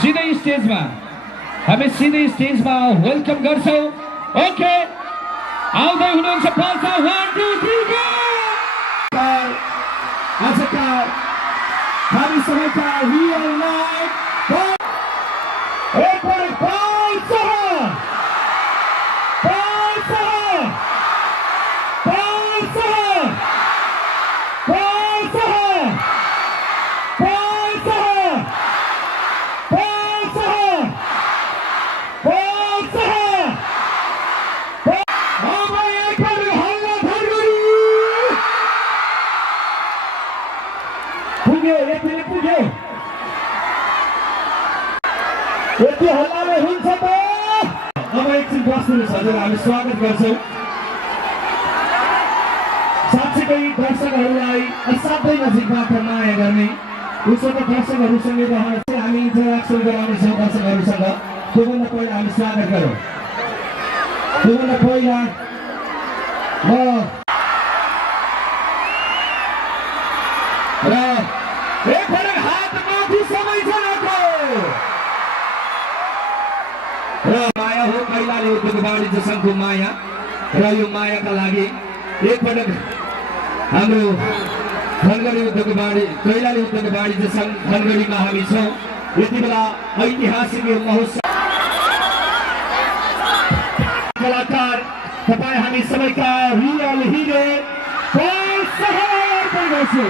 सिधै स्टेजमा हामी सिधै स्टेजमा वेलकम गर्छौं। ओके आउँदै हुनुहुन्छ पाल्सा 1 2 3 गो। आजका हामी सबैका रियल लाइफ एक पटक पाल्सा पाल्सा पाल्सा पाल्सा पाल्सा पाल्सा पाल्सा अब एक पटक हल्ला धरगरी पुग्यो यतिले पुग्यो यति हल्लाले हुन्छ त। अब एकछिन बस्नुहोस् हजुर हामी स्वागत गर्छौं। साँच्चै दर्शकहरूलाई असाध्यै नजिकबाट माया गर्ने उसको दर्शकहरूसँगै रहन चाहिँ हामी इन्टरेक्सन गराउनेछौँ दर्शकहरूसँग। त्योभन्दा पहिला हामी स्वागत गरौँ। त्योभन्दा पहिला म र एक पटक हात माथि सबैजनाको र माया हो कैलाली उद्योग वाणिज्य संघको माया र यो मायाका लागि एक पटक हाम्रो धनगढी उद्योग कैलाली उद्योग वाणिज्य संघ धनगढीमा हामी छौँ। यति बेला ऐतिहासिक यो महोत्सव कलाकार तपाईँ हामी सबैका रियल हिरो अर्पण गर्छु।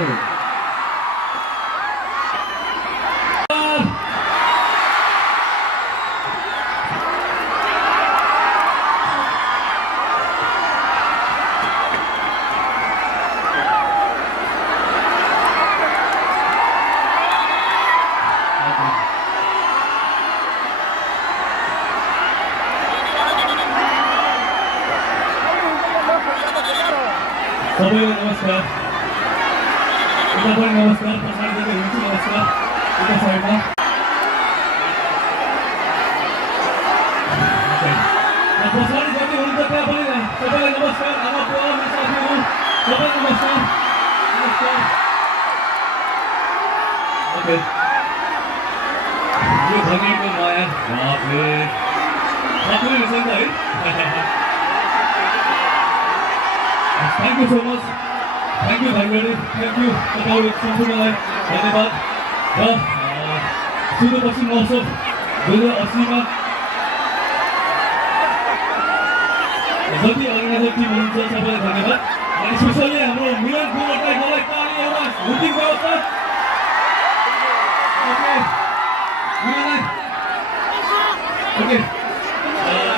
सबैलाई नमस्कार, तपाईँ नमस्कार, प्रसादजीको हुन्छ नमस्कार, यता साइडमा पछाडि जति हुनुहुन्छ त्यहाँ पनि सबैलाई नमस्कार, आमा बुवा मेरो साथीहरू सबैलाई नमस्कार नमस्कार। ओके यो भगवानको माया बाफले साथीहरू हुन्छ नि त है। Thank you so much. Thank you Dhangadhi, thank you तपाईँ सम्पूर्णलाई धन्यवाद। र सुदूरपश्चिम महोत्सव 2080 जति अर्गनाइजर टिम हुनुहुन्छ सबैलाई धन्यवाद। अनि स्पेसल्ली हाम्रो मिलन कुमारलाई ताली एउटा हुटिङ व्यवस्था। ओके ओके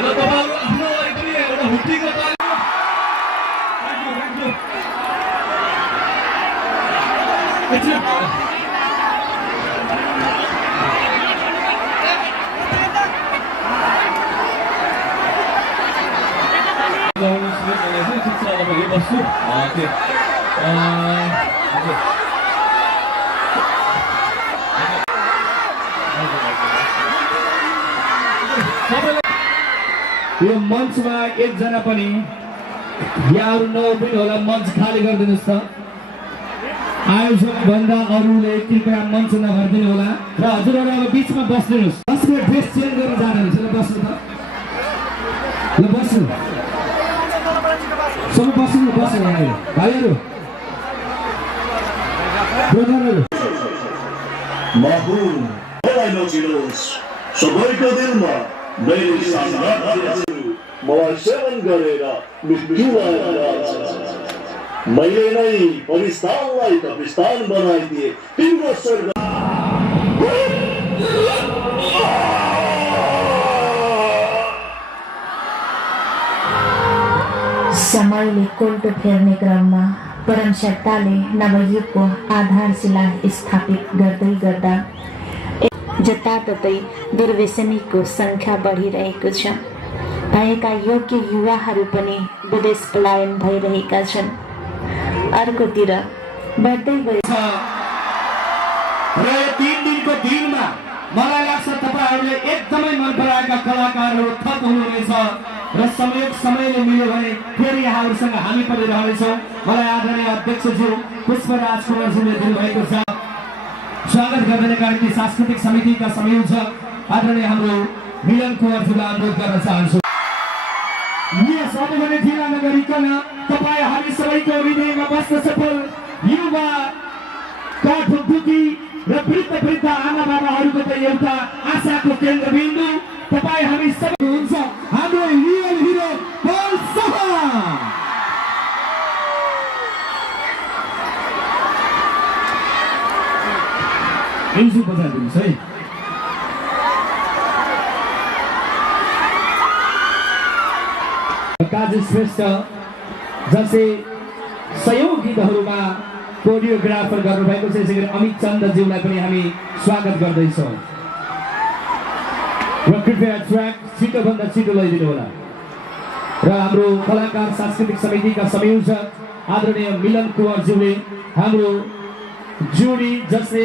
र तपाईँहरू आफ्नो लागि पनि एउटा हुटिङको ताली। यो मञ्चमा एकजना पनि यहाँहरू नउभिनु होला, मञ्च खाली गरिदिनुहोस् त। आयोजक भन्दा अरूले कृपया मञ्च नभरिदिनु होला र हजुरहरू अब बिचमा बस्दिनुहोस्। कसको ड्रेस चेन्ज गरेर जानुहुन्छ ल बस्नु त ल बस्नु सब बस्नु बस्नु भाइहरू ब्रदरहरू Mahum, मलाई नचिनोस् सबैको दिलमा मेरो साम्राज्य मलाई सेवन गरेर मृत्युलाई हराउँछ। मैले नै पाकिस्तानलाई कब्रिस्तान बनाइदिए तिम्रो स्वर्ग। समयले कोल्टो फेर्ने क्रममा परम सत्ताले नवयुगको आधारशिला स्थापित गर्दै गर्दा जताततै दुर्व्यसनीको सङ्ख्या बढिरहेको छ। भएका योग्य युवाहरू पनि विदेश पलायन भइरहेका छन्। अर्कोतिर बढ्दै गएको र यो 3 दिनको दिनमा मलाई लाग्छ तपाईहरुले एकदमै मन पराएका कलाकारहरू थप हुनुहुनेछ र समयले मिल्यो भने फेरि यहाँहरूसँग हामी पनि रहनेछौँ। मलाई आदरणीय अध्यक्षज्यू पुष्पराज कुमारजीले दिनुभएको छ स्वागत गर्दै कार्यक्रम सांस्कृतिक समितिका संयोजक आदरणीय हाम्रो मिलन कुँवरज्यूलाई अनुरोध गर्न चाहन्छु। यस अबभने ढिला नगरिकन तपाईँ हामी सबैको हृदयमा बस्न सफल युवा काठुकी र वृद्ध आमा बाबाहरूको त एउटा आशाको केन्द्रबिन्दु तपाईँ हामी सबै हुन्छ। हाम्रो रियल हिरो पल शाह। म्युजिक बजाइदिनुहोस् है। काजी श्रेष्ठ जसले सयौं गीतहरूमा कोरियोग्राफर गर्नुभएको छ, यसै गरी अमित चन्दज्यूलाई पनि हामी स्वागत गर्दैछौँ। र कृपया ट्र्याक छिटोभन्दा छिटो लैदिनु होला। र हाम्रो कलाकार सांस्कृतिक समितिका संयोजक आदरणीय मिलन कुँवरज्यूले हाम्रो जोडी जसले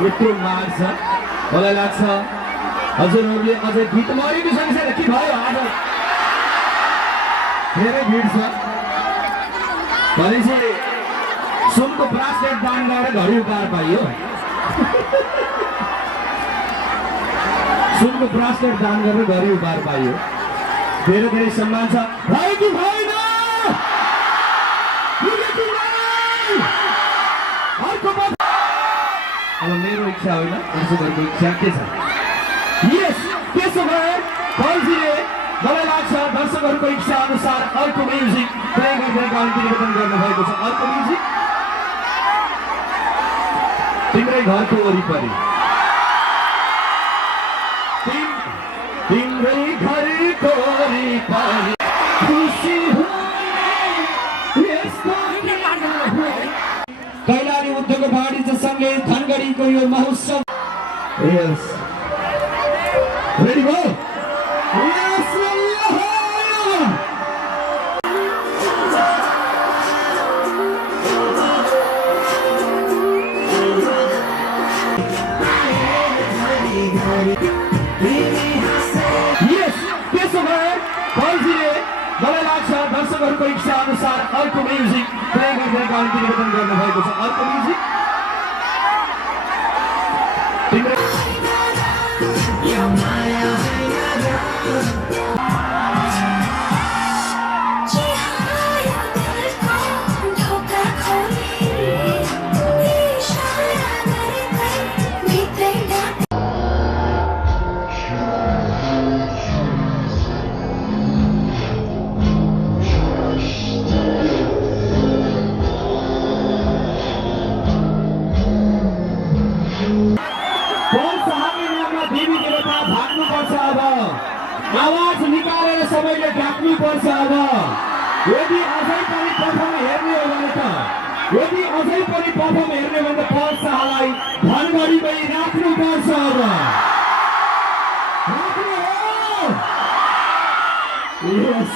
यत्रो माग छ, मलाई लाग्छ हजुरहरूले अझै गीत मरेको छैन के भयो आज धेरै भिड छ। भनेपछि सुनको ब्रासलेट दान गरेर घडी उपहार पाइयो। सुनको ब्रासलेट दान गरेर घडी उपहार पाइयो। धेरै धेरै सम्मान छ। भयो कि भएन? अब मेरो इच्छा होइन, दर्शकहरूको इच्छा के छ? यस, त्यसो भए फौजीले मलाई लाग्छ दर्शकहरूको इच्छा अनुसार अर्को म्युजिक प्ले गर्दै गाउने निवेदन गर्नुभएको छ। अर्को म्युजिक तिम्रै घरको वरिपरि तिम्रै घरको वरिपरि खुसी हुने यस्तो कैलाली उद्योग वाणिज्य सङ्घले धनगढीको यो महोत्सव यस रेडी गो यस त्यसो भए बल्जीले मलाई लाग्छ दर्शकहरूको इच्छा अनुसार अर्को म्युजिक प्ले गर्दै गाउने निवेदन गर्नुभएको छ अर्को म्युजिक आवाज निकालेर सबैले ढाक्नु पर्छ अब यदि अझै पनि प्रथम हेर्ने हो भने त यदि अझै पनि प्रथम हेर्ने हो भने पल शाहलाई धनगढीमै राख्नु पर्छ अब राख्नु हो यस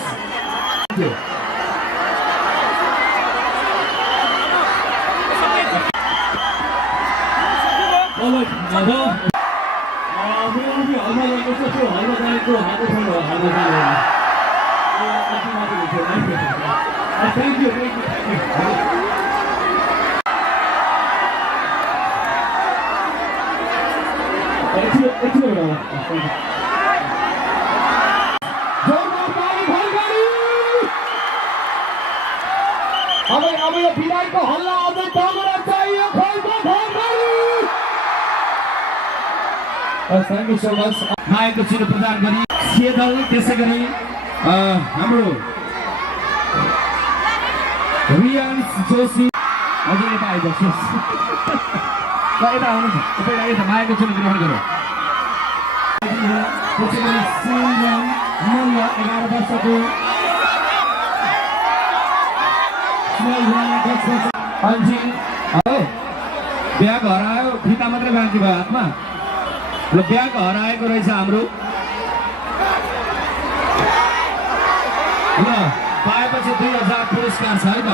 Thank you. अब यो बिराइको हल्ला अझै बढ्न चाहियो थ्याङ्क यू सो मच मायाको चिनो प्रदान गरी सेदल त्यसै गरी हाम्रो रियान्स जोशी हजुर यता आइबस्नुहोस् यता आउनुहोस् तपाईँ यता मायाको चिनो ग्रहण गरौँ त्यसै गरी सिमरन मल्ल 11 वर्षको अन्जिल ब्याग हरायो फिता मात्रै बाँकी भयो हातमा ल ब्याग हराएको रहेछ हाम्रो ल पाएपछि 2000 पुरस्कार छ है त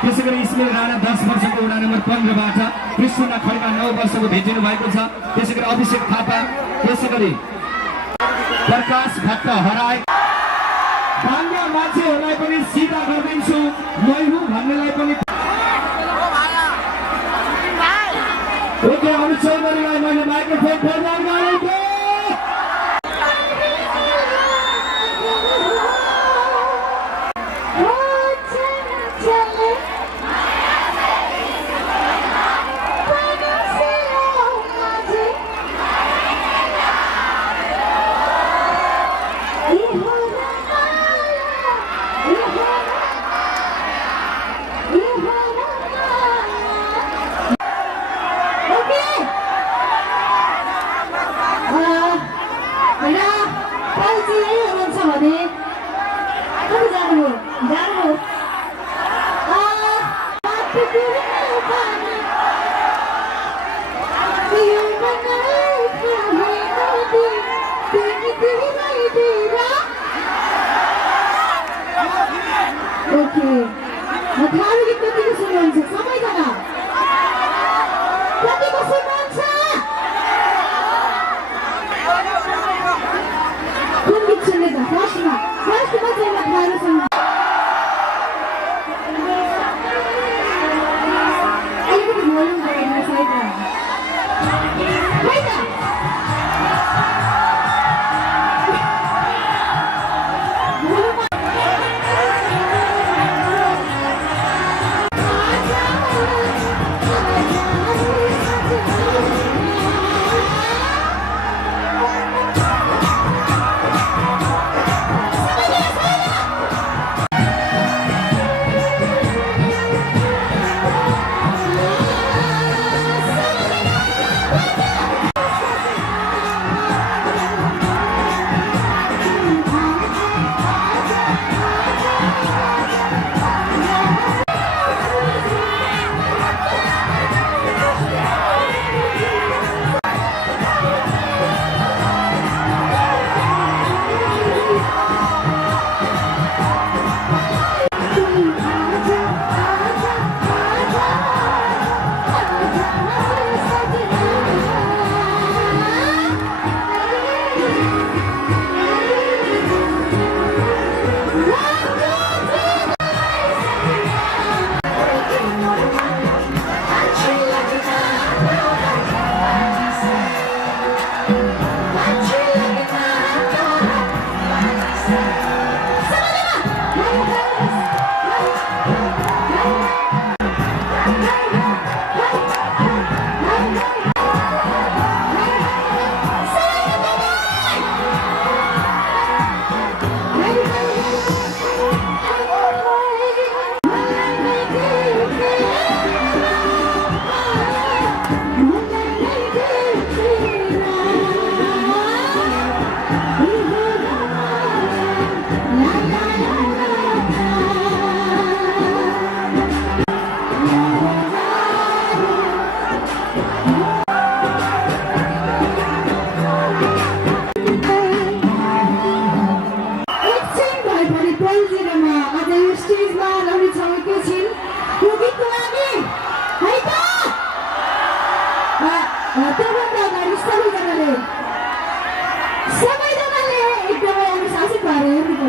त्यसै गरी इस्मेल राणा 10 वर्षको वडा नम्बर 15 बाट कृष्ण खड्का 9 वर्षको भेटिनु भएको छ त्यसै गरी अभिषेक थापा त्यसै गरी प्रकाश भट्ट हराए भाग्य मान्छेहरूलाई पनि सिधा गरिदिन्छु मै हुँ भन्नेलाई पनि ओके अरू चौधरीलाई मैले माइक्रोफोन प्रदान गरेको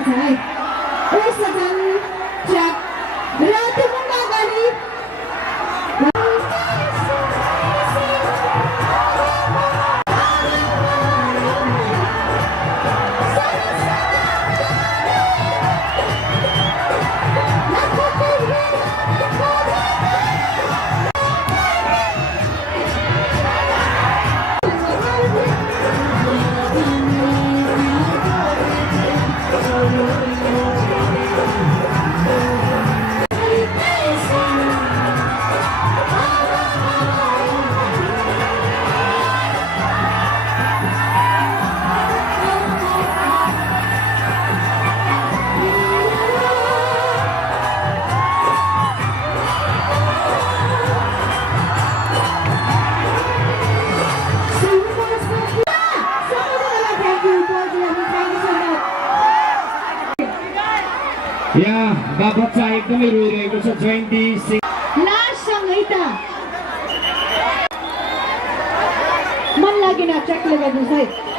छ है यसमा चाहिँ ट्र्याक र त्योभन्दा अगाडि यहाँ बच्चा एकदमै रोइरहेको छ जयन्ती सिंह लास्टसँगै त मन लागेन ट्र्याकले गर्नुहोस् है